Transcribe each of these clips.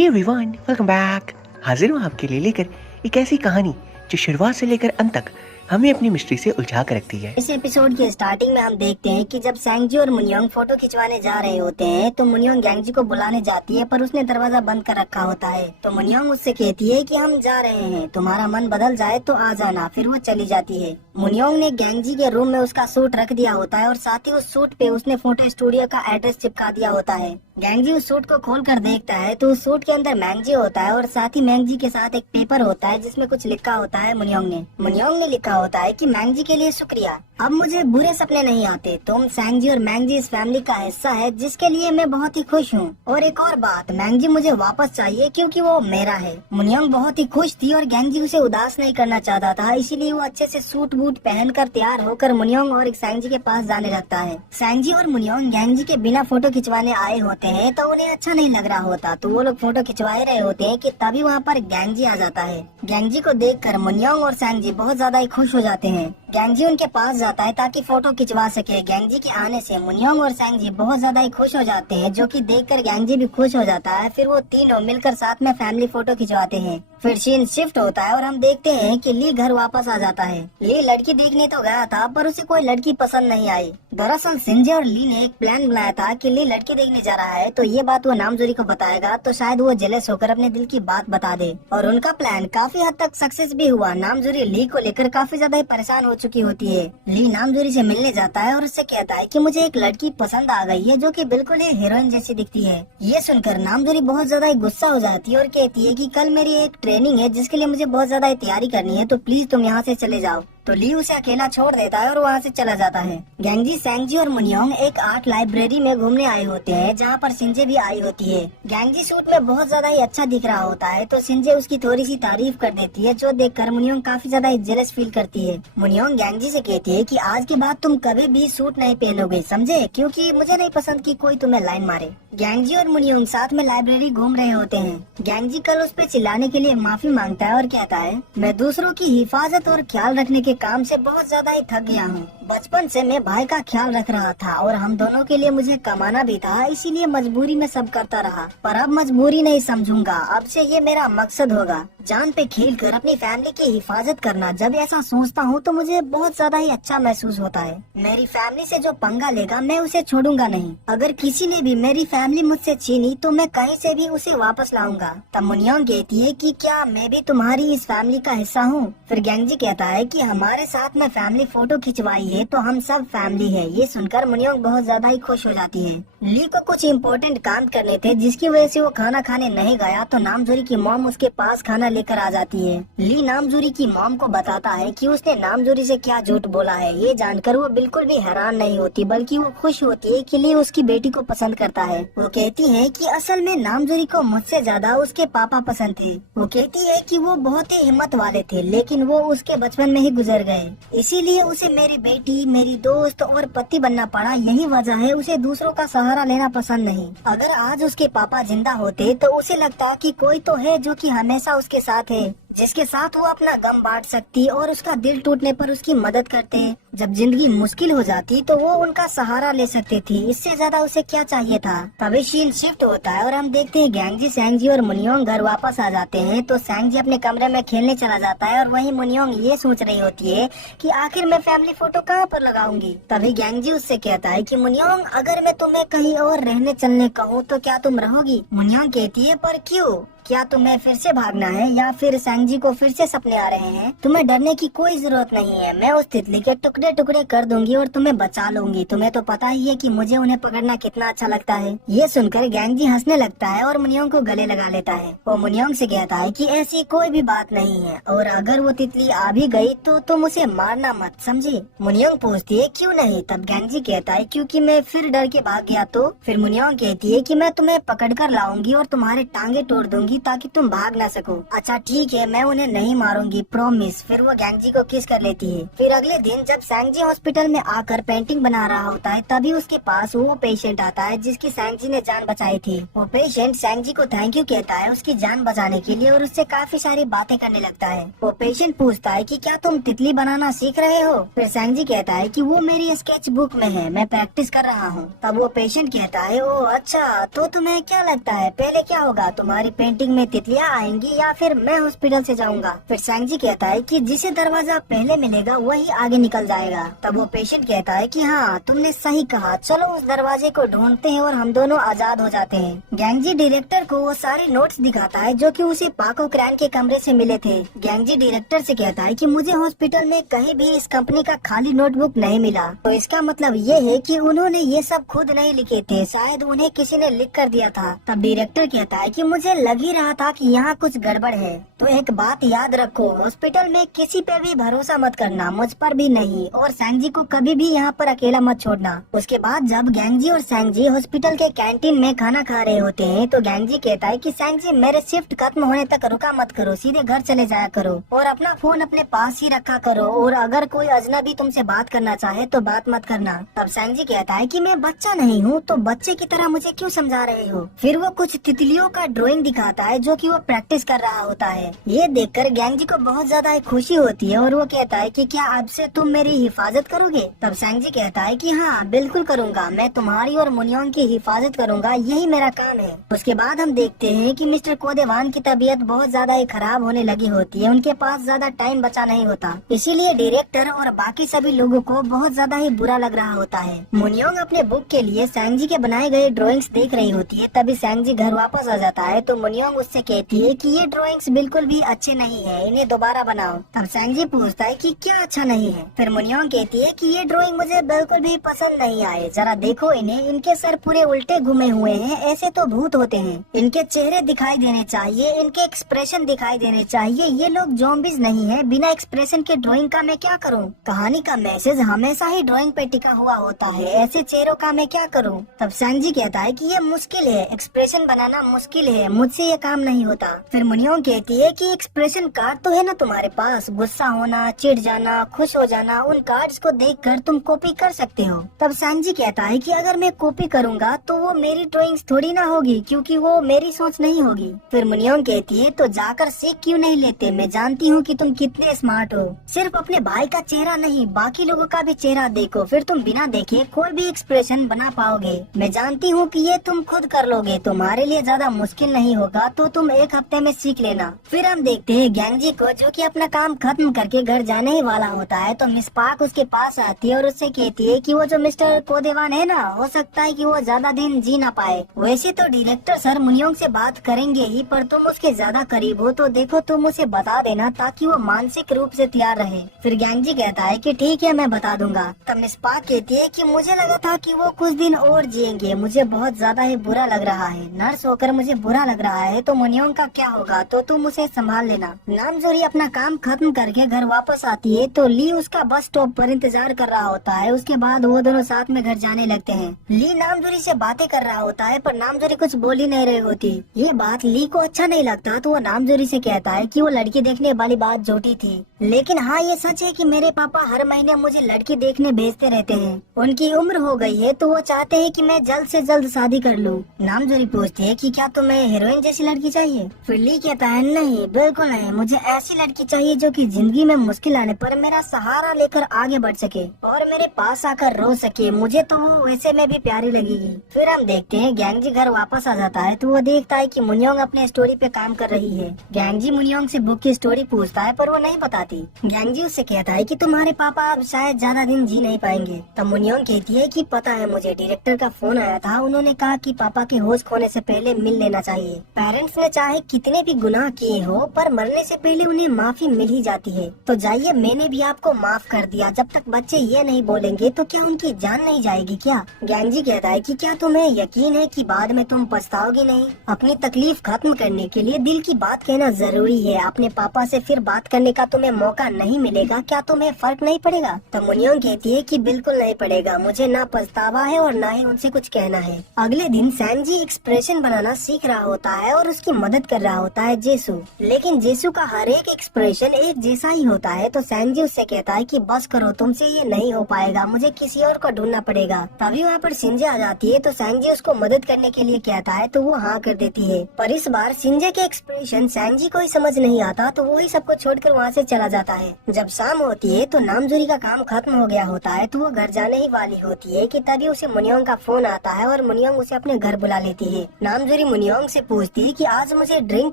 Hey everyone, welcome back. हाजिर हूँ आपके लिए लेकर एक ऐसी कहानी जो शुरुआत से लेकर अंत तक हमें अपनी मिस्ट्री से उलझा कर रखती है। इस एपिसोड के स्टार्टिंग में हम देखते हैं कि जब सैंगजी और मुनियोंग फोटो खिंचवाने जा रहे होते हैं तो मुनियोंग गैंगजी को बुलाने जाती है, पर उसने दरवाजा बंद कर रखा होता है। तो मुनियोंग उससे कहती है कि हम जा रहे हैं, तुम्हारा मन बदल जाए तो आ जाना। फिर वो चली जाती है। मुनियोंग ने गैंगजी के रूम में उसका सूट रख दिया होता है और साथ ही उस सूट पे उसने फोटो स्टूडियो का एड्रेस चिपका दिया होता है। गैंगजी उस सूट को खोल कर देखता है तो उस सूट के अंदर मैंगजी होता है और साथ ही मैंगजी के साथ एक पेपर होता है जिसमें कुछ लिखा होता है। मुनियोंग ने लिखा होता है कि मैंगजी के लिए शुक्रिया, अब मुझे बुरे सपने नहीं आते। तुम सैंगजी और मैंगजी इस फैमिली का हिस्सा है जिसके लिए मैं बहुत ही खुश हूँ। और एक और बात, मैंगजी मुझे वापस चाहिए क्योंकि वो मेरा है। मुनियोंग बहुत ही खुश थी और गैंगजी उसे उदास नहीं करना चाहता था, इसीलिए वो अच्छे से सूट बूट पहनकर तैयार होकर मुनियोंग और सैंगजी के पास जाने लगता है। सैंगजी और मुनियोंग गैंगजी के बिना फोटो खिंचवाने आए होते हैं तो उन्हें अच्छा नहीं लग रहा होता, तो वो लोग फोटो खिंचवाए रहे होते हैं कि तभी वहाँ पर गैंगजी आ जाता है। गैंगजी को देखकर मुनियोंग और सैंगजी बहुत ज्यादा ही खुश हो जाते हैं। गैंगजी उनके पास जाता है ताकि फोटो खिंचवा सके। गैंगजी के आने से मुनियोंग और सैंगजी बहुत ज्यादा ही खुश हो जाते हैं, जो कि देखकर गैंगजी भी खुश हो जाता है। फिर वो तीनों मिलकर साथ में फैमिली फोटो खिंचवाते हैं। फिर सीन शिफ्ट होता है और हम देखते हैं कि ली घर वापस आ जाता है। ली लड़की देखने तो गया था पर उसे कोई लड़की पसंद नहीं आई। दरअसल सिंजे और ली ने एक प्लान बनाया था कि ली लड़की देखने जा रहा है तो ये बात वो नामजोरी को बताएगा तो शायद वो जेलस होकर अपने दिल की बात बता दे। और उनका प्लान काफी हद तक सक्सेस भी हुआ। नामजोरी ली को लेकर काफी ज्यादा ही परेशान हो चुकी होती है। ली नामजोरी से मिलने जाता है और उससे कहता है कि मुझे एक लड़की पसंद आ गई है जो कि बिल्कुल ही हीरोइन जैसी दिखती है। ये सुनकर नामजोरी बहुत ज्यादा ही गुस्सा हो जाती है और कहती है कि कल मेरी एक ट्रेनिंग है जिसके लिए मुझे बहुत ज्यादा तैयारी करनी है, तो प्लीज तुम यहाँ से चले जाओ। तो ली उसे अकेला छोड़ देता है और वहाँ से चला जाता है। गैंगजी, सैंगजी और मुनियोंग एक आर्ट लाइब्रेरी में घूमने आए होते हैं जहाँ पर सिंजे भी आई होती है। गैंगजी सूट में बहुत ज्यादा ही अच्छा दिख रहा होता है तो सिंजे उसकी थोड़ी सी तारीफ कर देती है, जो देखकर मुनियोंग काफी ज्यादा ही जेलस फील करती है। मुनियोंग गैंगजी से कहती है कि आज के बाद तुम कभी भी सूट नहीं पहनोगे, समझे, क्योंकि मुझे नहीं पसंद कि कोई तुम्हें लाइन मारे। गैंगजी और मुनियोंग साथ में लाइब्रेरी घूम रहे होते हैं। गैंगजी कल उस पे चिल्लाने के लिए माफी मांगता है और कहता है, मैं दूसरों की हिफाजत और ख्याल रखने के काम से बहुत ज्यादा ही थक गया हूँ। बचपन से मैं भाई का ख्याल रख रहा था और हम दोनों के लिए मुझे कमाना भी था, इसीलिए मजबूरी में सब करता रहा, पर अब मजबूरी नहीं समझूंगा। अब से ये मेरा मकसद होगा, जान पे खेल कर अपनी फैमिली की हिफाजत करना। जब ऐसा सोचता हूँ तो मुझे बहुत ज्यादा ही अच्छा महसूस होता है। मेरी फैमिली से जो पंगा लेगा मैं उसे छोड़ूंगा नहीं। अगर किसी ने भी मेरी फैमिली मुझसे छीनी तो मैं कहीं से भी उसे वापस लाऊंगा। तब मुनियोंग कहती है कि क्या मैं भी तुम्हारी इस फैमिली का हिस्सा हूँ। फिर गैंगजी कहता है कि हमारे साथ में फैमिली फोटो खिंचवाई है तो हम सब फैमिली है। ये सुनकर मुनियोंग बहुत ज्यादा ही खुश हो जाती है। ली को कुछ इम्पोर्टेंट काम करने थे जिसकी वजह से वो खाना खाने नहीं गया, तो नामजोरी की मॉम उसके पास खाना लेकर आ जाती है। ली नामजोरी की मॉम को बताता है कि उसने नामजोरी से क्या झूठ बोला है। ये जानकर वो बिल्कुल भी हैरान नहीं होती, बल्कि वो खुश होती है कि ली उसकी बेटी को पसंद करता है। वो कहती है कि असल में नामजोरी को मुझसे ज्यादा उसके पापा पसंद थे। वो कहती है कि वो बहुत ही हिम्मत वाले थे, लेकिन वो उसके बचपन में ही गुजर गए, इसीलिए उसे मेरी बेटी, मेरी दोस्त और पति बनना पड़ा। यही वजह है उसे दूसरों का सहारा लेना पसंद नहीं। अगर आज उसके पापा जिंदा होते तो उसे लगता कि कोई तो है जो कि हमेशा उसके साथ है, जिसके साथ वो अपना गम बांट सकती और उसका दिल टूटने पर उसकी मदद करते। जब जिंदगी मुश्किल हो जाती तो वो उनका सहारा ले सकती थी। इससे ज्यादा उसे क्या चाहिए था। तभी सीन शिफ्ट होता है और हम देखते हैं गैंगजी, सैंगजी और मुनियोंग घर वापस आ जाते हैं। तो सैंगजी अपने कमरे में खेलने चला जाता है और वहीं मुनियोंग ये सोच रही होती है कि आखिर मैं फैमिली फोटो कहाँ पर लगाऊंगी। तभी गैंगजी उससे कहता है कि मुनियोंग, अगर मैं तुम्हें कहीं और रहने चलने कहूँ तो क्या तुम रहोगी। मुनियोंग कहती है, पर क्यों, क्या तुम्हें फिर से भागना है या फिर सैंगजी को फिर से सपने आ रहे हैं। तुम्हें डरने की कोई जरूरत नहीं है, मैं उस तितली के टुकड़े टुकड़े कर दूंगी और तुम्हें बचा लूंगी। तुम्हें तो पता ही है कि मुझे उन्हें पकड़ना कितना अच्छा लगता है। ये सुनकर गैंगजी हंसने लगता है और मुनियोंग को गले लगा लेता है। वो मुनियोंग से कहता है कि ऐसी कोई भी बात नहीं है और अगर वो तितली आ भी गई तो तुम उसे मारना मत, समझी। मुनियोंग पूछती है क्यों नहीं। तब गैंगजी कहता है क्योंकि मैं फिर डर के भाग गया तो। फिर मुनियोंग कहती है कि मैं तुम्हें पकड़ कर लाऊंगी और तुम्हारे टांगे तोड़ दूंगी, ताकि तुम भाग ना सको। अच्छा ठीक है, मैं उन्हें नहीं मारूंगी, प्रॉमिस। फिर वो गैंगजी को किस कर लेती है। फिर अगले दिन जब सैंगजी हॉस्पिटल में आकर पेंटिंग बना रहा होता है, तभी उसके पास वो पेशेंट आता है जिसकी सैंगजी ने जान बचाई थी। वो पेशेंट सैंगजी को थैंक यू कहता है उसकी जान बचाने के लिए और उससे काफी सारी बातें करने लगता है। वो पेशेंट पूछता है कि क्या तुम तितली बनाना सीख रहे हो। फिर सैंगजी कहता है कि वो मेरी स्केच बुक में है, मैं प्रैक्टिस कर रहा हूँ। तब वो पेशेंट कहता है, ओ अच्छा, तो तुम्हें क्या लगता है पहले क्या होगा, तुम्हारी पेंटिंग में तितलियाँ आएंगी या फिर मैं हॉस्पिटल से जाऊंगा। फिर सैंगजी कहता है कि जिसे दरवाजा पहले मिलेगा वही आगे निकल जाएगा। तब वो पेशेंट कहता है कि हाँ तुमने सही कहा, चलो उस दरवाजे को ढूंढते हैं और हम दोनों आजाद हो जाते हैं। गैंगजी डायरेक्टर को वो सारे नोट्स दिखाता है जो कि उसे पाको क्रैन के कमरे से मिले थे। गैंगजी डायरेक्टर से कहता है कि मुझे हॉस्पिटल में कहीं भी इस कंपनी का खाली नोटबुक नहीं मिला, तो इसका मतलब ये है कि उन्होंने ये सब खुद नहीं लिखे थे, शायद उन्हें किसी ने लिख कर दिया था। तब डायरेक्टर कहता है कि मुझे लग ही रहा था कि यहाँ कुछ गड़बड़ है। तो एक बात याद रखो, हॉस्पिटल में किसी पे भी भरोसा मत करना, मुझ पर भी नहीं, और सैंगजी को कभी भी यहाँ पर अकेला मत छोड़ना। उसके बाद जब गैंगजी और सैंगजी हॉस्पिटल के कैंटीन में खाना खा रहे होते हैं, तो गैंगजी कहता है कि सैंगजी मेरे शिफ्ट खत्म होने तक रुका मत करो, सीधे घर चले जाया करो और अपना फोन अपने पास ही रखा करो, और अगर कोई अजनबी तुमसे बात करना चाहे तो बात मत करना। तब सैंगजी कहता है कि मैं बच्चा नहीं हूँ, तो बच्चे की तरह मुझे क्यों समझा रहे हो। फिर वो कुछ तितलियों का ड्राइंग दिखाता है जो कि वो प्रैक्टिस कर रहा होता है। ये देखकर गैंगजी को बहुत ज्यादा खुशी होती है और वो कहता है कि क्या अब से तुम मेरी हिफाजत करोगे। तब सैंगजी कहता है कि हाँ बिल्कुल करूँगा, मैं तुम्हारी और मुनियोंग की हिफाजत करूँगा, यही मेरा काम है। उसके बाद हम देखते हैं कि मिस्टर कोदेवान की तबीयत बहुत ज्यादा ही खराब होने लगी होती है, उनके पास ज्यादा टाइम बचा नहीं होता, इसीलिए डायरेक्टर और बाकी सभी लोगों को बहुत ज्यादा ही बुरा लग रहा होता है। मुनियोंग अपने बुक के लिए सैंगजी के बनाए गए ड्राइंग्स देख रही होती है, तभी सैंगजी घर वापस आ जाता है। तो मुनियोंग उससे कहती है कि ये ड्राइंग्स बिल्कुल भी अच्छे नहीं है, इन्हें दोबारा बनाओ। तब सैंगजी पूछता है कि क्या अच्छा नहीं है। फिर मुनियोंग कहती है कि ये ड्राइंग मुझे बिल्कुल भी पसंद नहीं आए, जरा देखो इन्हें, इनके सर पूरे उल्टे घुमे हुए हैं, ऐसे तो भूत होते हैं, इनके चेहरे दिखाई देने चाहिए, इनके एक्सप्रेशन दिखाई देने चाहिए, ये लोग ज़ॉम्बीज नहीं है, बिना एक्सप्रेशन के ड्राइंग का मैं क्या करूँ। कहानी का मैसेज हमेशा ही ड्राइंग पे टिका हुआ होता है, ऐसे चेहरों का मैं क्या करूँ। तब सैंगजी कहता है कि ये मुश्किल है, एक्सप्रेशन बनाना मुश्किल है, मुझसे ये काम नहीं होता। फिर मुनियोंग कहती है कि एक्सप्रेशन कार्ड तो है ना तुम्हारे पास, गुस्सा होना, चिढ़ जाना, खुश हो जाना, उन कार्ड्स को देखकर तुम कॉपी कर सकते हो। तब सैंगजी कहता है कि अगर मैं कॉपी करूँगा तो वो मेरी ड्राइंग्स थोड़ी ना होगी, क्योंकि वो मेरी सोच नहीं होगी। फिर मुनियोंग कहती है तो जाकर सीख क्यों नहीं लेते, मैं जानती हूँ कि तुम कितने स्मार्ट हो, सिर्फ अपने भाई का चेहरा नहीं बाकी लोगों का भी चेहरा देखो, फिर तुम बिना देखे कोई भी एक्सप्रेशन बना पाओगे। मैं जानती हूँ कि ये तुम खुद कर लोगे, तुम्हारे लिए ज्यादा मुश्किल नहीं होगा, तो तुम एक हफ्ते में सीख लेना। फिर हम देखते हैं गैंगजी को जो कि अपना काम खत्म करके घर जाने ही वाला होता है। तो मिस पार्क उसके पास आती है और उससे कहती है कि वो जो मिस्टर कोदेवान है ना, हो सकता है कि वो ज्यादा दिन जी ना पाए। वैसे तो डायरेक्टर सर मुनियोंग से बात करेंगे ही, पर तुम उसके ज्यादा करीब हो तो देखो तुम उसे बता देना ताकि वो मानसिक रूप से तैयार रहे। फिर गैंगजी कहता है कि ठीक है मैं बता दूंगा। तब मिस पार्क कहती है कि मुझे लगा था कि वो कुछ दिन और जिएंगे, मुझे बहुत ज्यादा ही बुरा लग रहा है, नर्स होकर मुझे बुरा लग रहा है, तो मुनियोंग का क्या होगा, तो तुम उसे संभाल लेना। नामजोरी अपना काम खत्म करके घर वापस आती है तो ली उसका बस स्टॉप पर इंतजार कर रहा होता है। उसके बाद वो दोनों साथ में घर जाने लगते हैं। ली नामजोरी से बातें कर रहा होता है, पर नामजोरी कुछ बोल ही नहीं रही होती। ये बात ली को अच्छा नहीं लगता, तो वो नामजोरी से कहता है कि वो लड़की देखने वाली बात झूठी थी, लेकिन हाँ ये सच है कि मेरे पापा हर महीने मुझे लड़की देखने भेजते रहते हैं, उनकी उम्र हो गई है तो वो चाहते हैं कि मैं जल्द से जल्द शादी कर लूँ। नामजोरी पूछती है कि क्या तुम्हें हीरोइन जैसी लड़की चाहिए। फिर ली कहता है नहीं बिल्कुल नहीं, मुझे ऐसी लड़की चाहिए जो कि जिंदगी में मुश्किल आने पर मेरा सहारा लेकर आगे बढ़ सके और मेरे पास आकर रो सके, मुझे तो वो वैसे में भी प्यारी लगेगी। फिर हम देखते हैं गैंगजी घर वापस आ जाता है तो वो देखता है कि मुनियोंग अपने स्टोरी पे काम कर रही है। गैंगजी मुनियोंग से बुक की स्टोरी पूछता है पर वो नहीं बताती। गैंगजी उससे कहता है कि तुम्हारे पापा अब शायद ज्यादा दिन जी नहीं पाएंगे। तब मुनियोंग कहती है कि पता है मुझे, डायरेक्टर का फोन आया था, उन्होंने कहा कि पापा के होश खोने से पहले मिल लेना चाहिए। पेरेंट्स ने चाहे कितने भी गुनाह किए हो पर मरने से पहले उन्हें माफी मिल ही जाती है। तो जाइए, मैंने भी आपको माफ कर दिया, जब तक बच्चे ये नहीं बोलेंगे तो क्या उनकी जान नहीं जाएगी क्या। गैंगजी कहता है कि क्या तुम्हें यकीन है कि बाद में तुम पछताओगी नहीं। अपनी तकलीफ खत्म करने के लिए दिल की बात कहना जरूरी है। अपने पापा से फिर बात करने का तुम्हें मौका नहीं मिलेगा, क्या तुम्हें फर्क नहीं पड़ेगा। तो मुनियोंग कहती है कि बिल्कुल नहीं पड़ेगा, मुझे ना पछतावा है और ना ही उनसे कुछ कहना है। अगले दिन सैंगजी एक्सप्रेशन बनाना सीख रहा होता है और उसकी मदद कर रहा होता है जेसू। लेकिन जेसू का हर एक एक्सप्रेशन एक जैसा ही होता है। तो सैंजी उससे कहता है कि बस करो, तुमसे ये नहीं हो पाएगा, मुझे किसी और को ढूंढना पड़ेगा। तभी वहाँ पर शिंजे आ जाती है। तो सैंजी उसको मदद करने के लिए कहता है तो वो हाँ कर देती है। पर इस बार शिंजे के एक्सप्रेशन सैंजी को ही समझ नहीं आता, तो वो ही सबको छोड़कर वहाँ से चला जाता है। जब शाम होती है तो नामजूरी का काम खत्म हो गया होता है, तो वो घर जाने ही वाली होती है कि तभी उसे मुनियोंग का फोन आता है और मुनियोंग उसे अपने घर बुला लेती है। नामजूरी मुनियोंग से पूछती है कि आज मुझे ड्रिंक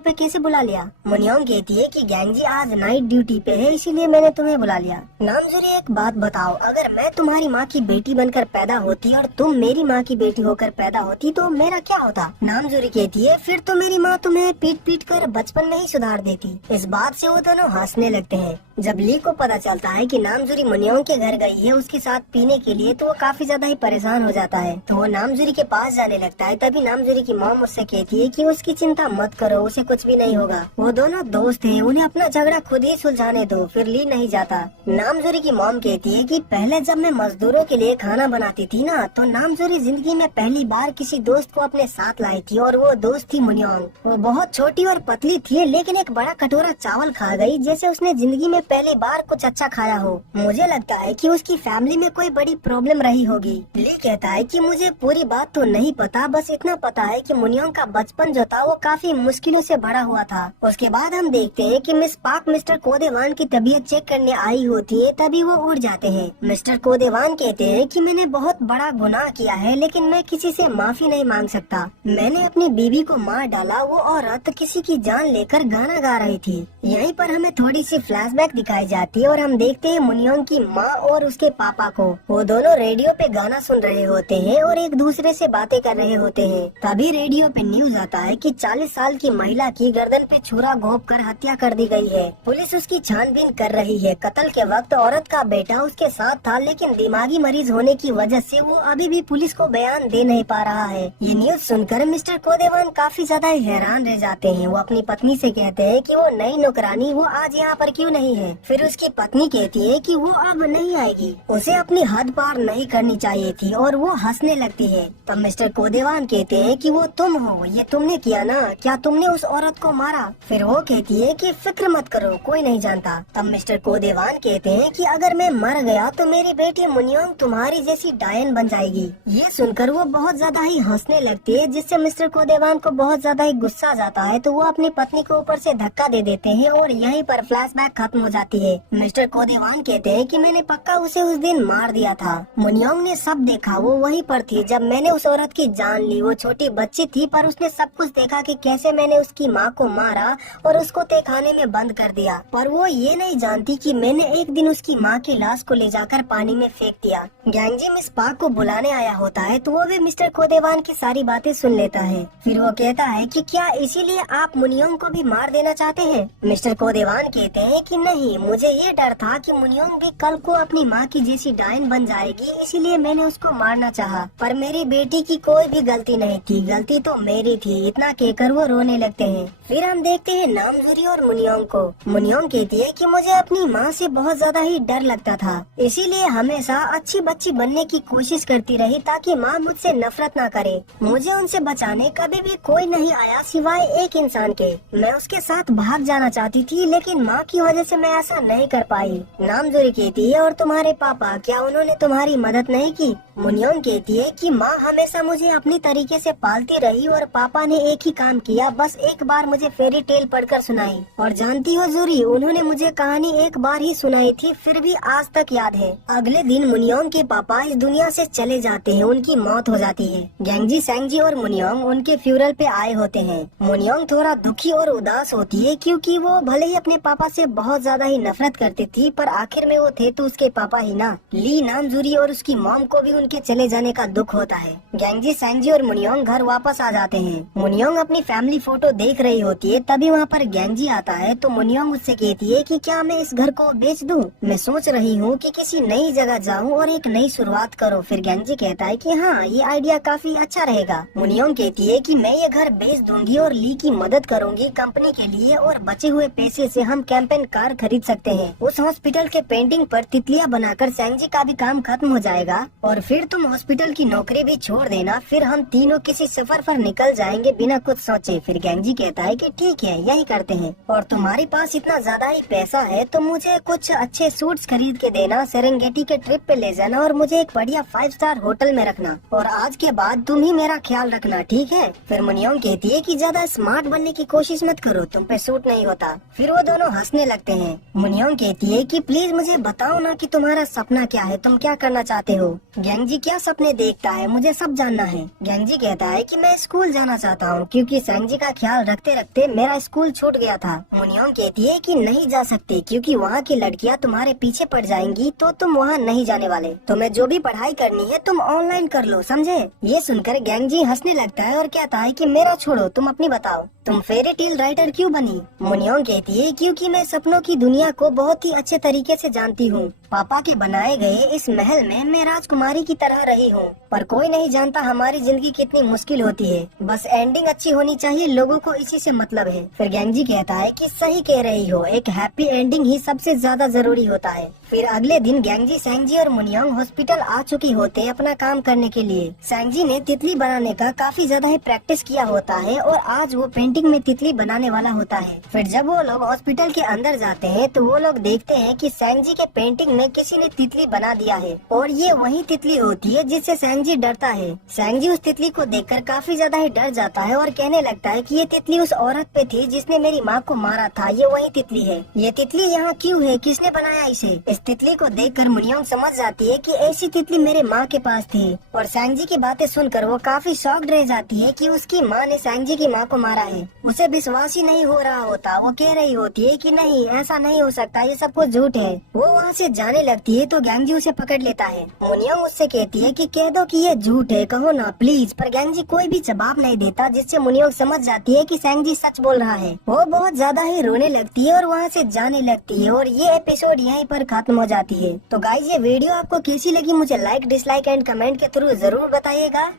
पे कैसे बुला लिया। मुनियोंग कहती है कि गैंगजी आज नाइट ड्यूटी पे है, इसीलिए मैंने तुम्हें बुला लिया। नामजूरी एक बात बताओ, अगर मैं तुम्हारी माँ की बेटी बनकर पैदा होती और तुम मेरी माँ की बेटी होकर पैदा होती तो मेरा क्या होता। नामजूरी कहती है फिर तो मेरी माँ तुम्हें पीट पीट कर बचपन में ही सुधार देती। इस बात से वो दोनों हंसने लगते हैं। जब ली को पता चलता है कि नामजूरी मुनियोंग के घर गई है उसके साथ पीने के लिए, तो वो काफी ज्यादा ही परेशान हो जाता है। तो वो नामजूरी के पास जाने लगता है। तभी नामजूरी की मॉम उससे कहती है कि उसकी चिंता मत करो, उसे कुछ भी नहीं होगा, वो दोनों दोस्त हैं, उन्हें अपना झगड़ा खुद ही सुलझाने दो। फिर ली नहीं जाता। नामजूरी की मॉम कहती है कि पहले जब मैं मजदूरों के लिए खाना बनाती थी ना, तो नामजूरी जिंदगी में पहली बार किसी दोस्त को अपने साथ लाई थी और वो दोस्त थी मुनियोंग। वो बहुत छोटी और पतली थी, लेकिन एक बड़ा कटोरा चावल खा गई जैसे उसने जिंदगी में पहली बार कुछ अच्छा खाया हो। मुझे लगता है कि उसकी फैमिली में कोई बड़ी प्रॉब्लम रही होगी। ली कहता है कि मुझे पूरी बात तो नहीं पता, बस इतना पता है कि मुनियोंग का बचपन जो था वो काफी मुश्किलों से भरा हुआ था। उसके बाद हम देखते हैं कि मिस पार्क मिस्टर कोदेवान की तबीयत चेक करने आई होती है, तभी वो उड़ जाते हैं। मिस्टर कोदेवान कहते हैं कि मैंने बहुत बड़ा गुनाह किया है, लेकिन मैं किसी से माफी नहीं मांग सकता। मैंने अपनी बीवी को मार डाला, वो औरत किसी की जान लेकर गाना गा रही थी। यहीं पर हमें थोड़ी सी फ्लैशबैक दिखाई जाती है और हम देखते हैं मुनियोंग की माँ और उसके पापा को। वो दोनों रेडियो पे गाना सुन रहे होते हैं और एक दूसरे से बातें कर रहे होते हैं। तभी रेडियो पे न्यूज आता है कि 40 साल की महिला की गर्दन पे छुरा घोंप कर हत्या कर दी गई है। पुलिस उसकी छानबीन कर रही है। कत्ल के वक्त औरत का बेटा उसके साथ था, लेकिन दिमागी मरीज होने की वजह से वो अभी भी पुलिस को बयान दे नहीं पा रहा है। ये न्यूज सुनकर मिस्टर कोदेवान काफी ज्यादा हैरान रह जाते हैं। वो अपनी पत्नी से कहते हैं कि वो नई नौकरानी वो आज यहाँ पर क्यों नहीं है। फिर उसकी पत्नी कहती है कि वो अब नहीं आएगी, उसे अपनी हद पार नहीं करनी चाहिए थी, और वो हंसने लगती है। तब मिस्टर कोदेवान कहते हैं कि वो तुम हो, ये तुमने किया ना, क्या तुमने उस औरत को मारा। फिर वो कहती है कि फिक्र मत करो, कोई नहीं जानता। तब मिस्टर कोदेवान कहते हैं कि अगर मैं मर गया तो मेरी बेटी मुनियोंग तुम्हारी जैसी डायन बन जाएगी। ये सुनकर वो बहुत ज्यादा ही हंसने लगती है, जिससे मिस्टर कोदेवान को बहुत ज्यादा ही गुस्सा आ जाता है। तो वो अपनी पत्नी को ऊपर से धक्का दे देते हैं और यहीं पर फ्लैशबैक खत्म हो जाती है। मिस्टर कोदेवान कहते हैं कि मैंने पक्का उसे उस दिन मार दिया था। मुनियोंग ने सब देखा, वो वहीं पर थी जब मैंने उस औरत की जान ली। वो छोटी बच्ची थी, पर उसने सब कुछ देखा कि कैसे मैंने उसकी माँ को मारा और उसको तहखाने में बंद कर दिया। पर वो ये नहीं जानती कि मैंने एक दिन उसकी माँ की लाश को ले जाकर पानी में फेंक दिया। गैंगजी मिस पार्क को बुलाने आया होता है, तो वो भी मिस्टर कोदेवान की सारी बातें सुन लेता है। फिर वो कहता है कि क्या इसीलिए आप मुनियोंग को भी मार देना चाहते हैं। मिस्टर कोदेवान कहते हैं कि नहीं, मुझे ये डर था कि मुनियोंग भी कल को अपनी माँ की जैसी डायन बन जाएगी, इसीलिए मैंने उसको मारना चाहा। पर मेरी बेटी की कोई भी गलती नहीं थी, गलती तो मेरी थी। इतना कहकर वो रोने लगते हैं। फिर हम देखते हैं नामजूरी और मुनियोंग को। मुनियोंग कहती है कि मुझे अपनी माँ से बहुत ज्यादा ही डर लगता था, इसीलिए हमेशा अच्छी बच्ची बनने की कोशिश करती रही ताकि माँ मुझसे नफरत ना करे। मुझे उनसे बचाने कभी भी कोई नहीं आया सिवाय एक इंसान के। मैं उसके साथ भाग जाना चाहती थी, लेकिन माँ की वजह से मैं ऐसा नहीं कर पाई। नामजूरी कहती है और तुम्हारे पापा, क्या उन्होंने तुम्हारी मदद नहीं की। मुनियोंग कहती है कि माँ हमेशा मुझे अपनी तरीके से पालती रही और पापा ने एक ही काम किया, बस एक बार मुझे फेरी टेल पढ़कर सुनाई। और जानती हो जूरी, उन्होंने मुझे कहानी एक बार ही सुनाई थी, फिर भी आज तक याद है। अगले दिन मुनियोंग के पापा इस दुनिया से चले जाते हैं, उनकी मौत हो जाती है। गैंगजी, सैंगजी और मुनियोंग उनके फ्यूनरल पे आए होते हैं। मुनियोंग थोड़ा दुखी और उदास होती है, क्योंकि वो भले ही अपने पापा से बहुत ज्यादा ही नफरत करती थी, पर आखिर में वो थे तो उसके पापा ही ना। ली, नामजूरी और उसकी मॉम को भी उनके चले जाने का दुख होता है। गैंगजी, सैंगजी और मुनियोंग घर वापस आ जाते हैं। मुनियोंग अपनी फैमिली फोटो देख रही होती है, तभी वहाँ पर गैंगजी आता है। तो मुनियोंग उससे कहती है कि क्या मैं इस घर को बेच दूं? मैं सोच रही हूँ कि किसी नई जगह जाऊँ और एक नई शुरुआत करो। फिर गैंगजी कहता है कि हाँ, ये आइडिया काफी अच्छा रहेगा। मुनियोंग कहती है कि मैं ये घर बेच दूंगी और ली की मदद करूंगी कंपनी के लिए, और बचे हुए पैसे से हम कैंपेन कार खरीद सकते हैं। उस हॉस्पिटल के पेंटिंग पर तितलियां बनाकर सेंगजी का भी काम खत्म हो जाएगा और फिर तुम हॉस्पिटल की नौकरी भी छोड़ देना। फिर हम तीनों किसी सफर पर निकल जाएंगे बिना कुछ सोचे। फिर गेंगजी कहता है कि ठीक है, यही करते हैं। और तुम्हारे पास इतना ज्यादा ही पैसा है तो मुझे कुछ अच्छे सूट्स खरीद के देना, सेरेंगेटी के ट्रिप पे ले जाना और मुझे एक बढ़िया 5 स्टार होटल में रखना। और आज के बाद तुम ही मेरा ख्याल रखना, ठीक है। फिर मुनियोंग कहती है कि ज्यादा स्मार्ट बनने की कोशिश मत करो, तुम पे सूट नहीं होता। फिर वो दोनों हंसने लगते हैं। मुनियोंग कहती है कि प्लीज मुझे बताओ ना कि तुम्हारा सपना क्या है, तुम क्या करना चाहते हो। गेंगजी क्या सपने देखता है, मुझे सब जानना है। गेंगजी कहता है कि मैं स्कूल जाना चाहता हूँ क्योंकि सेंगजी का ख्याल रखते रखते मेरा स्कूल छूट गया था। मुनियोंग कहती है कि नहीं जा सकते क्योंकि वहाँ की लड़कियाँ तुम्हारे पीछे पड़ जाएंगी, तो तुम वहाँ नहीं जाने वाले। तुम्हें जो भी पढ़ाई करनी है तुम ऑनलाइन कर लो, समझे। ये सुनकर गेंगजी हंसने लगता है और कहता है कि मेरा छोड़ो, तुम अपनी बताओ, तुम फेरी टेल राइटर क्यों बनी। मुनियोंग कहती है क्योंकि मैं सपनों की दुनिया को बहुत ही अच्छे तरीके से जानती हूँ। पापा के बनाए गए इस महल में मैं राजकुमारी की तरह रही हूँ, पर कोई नहीं जानता हमारी जिंदगी कितनी मुश्किल होती है। बस एंडिंग अच्छी होनी चाहिए, लोगों को इसी से मतलब है। फिर गेंगजी कहता है कि सही कह रही हो, एक हैप्पी एंडिंग ही सबसे ज्यादा जरूरी होता है। फिर अगले दिन गेंगजी, सेंगजी और मुनियोंग हॉस्पिटल आ चुकी होते हैं अपना काम करने के लिए। सेंगजी ने तितली बनाने का काफी ज्यादा ही प्रैक्टिस किया होता है और आज वो पेंटिंग में तितली बनाने वाला होता है। फिर जब वो लोग हॉस्पिटल के अंदर जाते हैं तो वो लोग देखते हैं कि सेंगजी के पेंटिंग में किसी ने तितली बना दिया है और ये वही तितली होती है जिससे सेंगजी डरता है। सेंगजी उस तितली को देखकर काफी ज्यादा ही डर जाता है और कहने लगता है कि ये तितली उस औरत पे थी जिसने मेरी माँ को मारा था, ये वही तितली है। ये तितली यहाँ क्यों है, किसने बनाया इसे। इस तितली को देखकर मुनियोंग समझ जाती है कि ऐसी तितली मेरे माँ के पास थी और सेंगजी की बातें सुनकर वो काफी शॉक्ड रह जाती है कि उसकी माँ ने सेंगजी की माँ को मारा है। उसे विश्वास ही नहीं हो रहा होता। वो कह रही होती है कि नहीं, ऐसा नहीं हो सकता, ये सब कुछ झूठ है। वो वहाँ से जाने लगती है तो गेंगजी उसे पकड़ लेता है। मुनियोंग उससे कहती है कि कह दो कि ये झूठ है, कहो ना प्लीज। पर गेंगजी कोई भी जवाब नहीं देता, जिससे मुनियोंग समझ जाती है कि सेंगजी सच बोल रहा है। वो बहुत ज्यादा ही रोने लगती है और वहाँ से जाने लगती है और ये एपिसोड यहीं पर खत्म हो जाती है। तो गाइज, ये वीडियो आपको कैसी लगी मुझे लाइक, डिसलाइक एंड कमेंट के थ्रू जरूर बताइएगा।